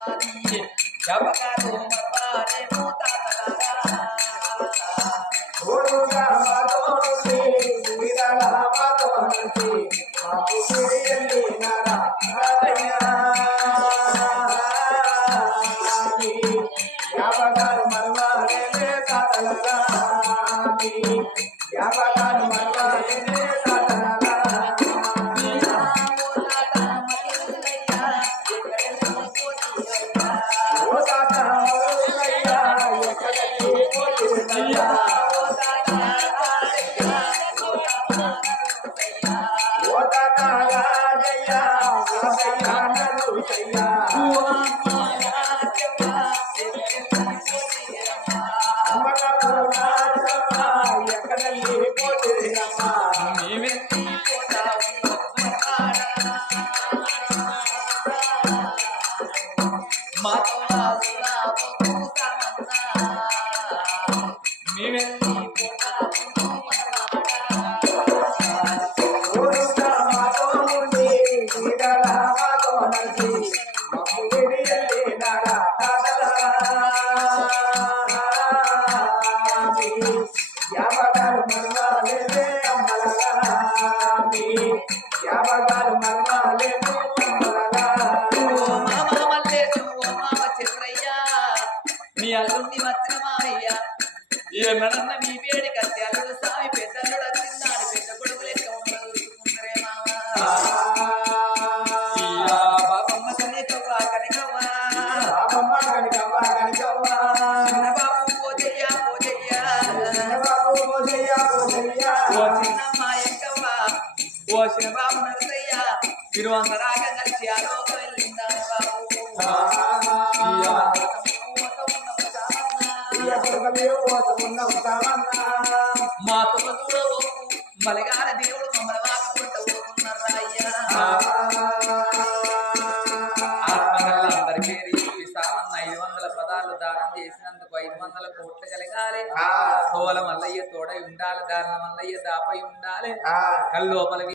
జపకాలు మర్వారే మూతాతలారా ఓరుగా మాతోనుంది విరళ మాతోనుంది మాకు సిరియల్లి నారా రాజయ్య యావగారు మర్వారే తాతలరా యావగారు మర్వారే తాతలరా ఓ తాత మరులయ్య ఎక్కడికి పోయినయ్యా ఓ తాత రాజయ్య రాజయ్య నరుసయ్య అమ్మగారు రాజమ్మ ఎక్కడికి పోయినమ్మా ఓరుగా మాతోనుంది విరళ మాతోనుంది మాకు సిరియల్లి నారా తాతలరా యావగారు మర్వాలే అమ్మలరా యావగారు మర్వాలే అమ్మలరా మీ అల్లుండి వచ్చిన మామయ్య ఏమన్నా మీ వేడి కత్తి అల్లుడు స్వామి పెద్దల్లుడు వచ్చిందాని పెద్ద కొడుకు లెక్క చూసుకుంటారే మామ బాబమ్మ కనికవ్వ కనికవ్వ బాబమ్మ కనికవ్వ కనికవ్వ బాబు పోజయ్య పోజయ్య బాబు పోజయ్య పోజయ్య ఓ చిన్నమ్మ ఎంకవ్వ ఓ చిన్న బాబు నరసయ్య తిరువంగరాగ కలిసి ఆలోక వెళ్ళిందా బాబు మా తొమ్మిదో మలగాల దేవుడు మమ్మల్ని వాకుకుంటూ పోతున్నారా అయ్యా ఆత్మగల్లందరికీ సామన్న 500 పదాలు దానం చేసినందుకు 500 కోట్లు కలగాలి తోల మల్లయ్య తోడై ఉండాలి దారుణ మల్లయ్య దాపై ఉండాలి కల్లోపల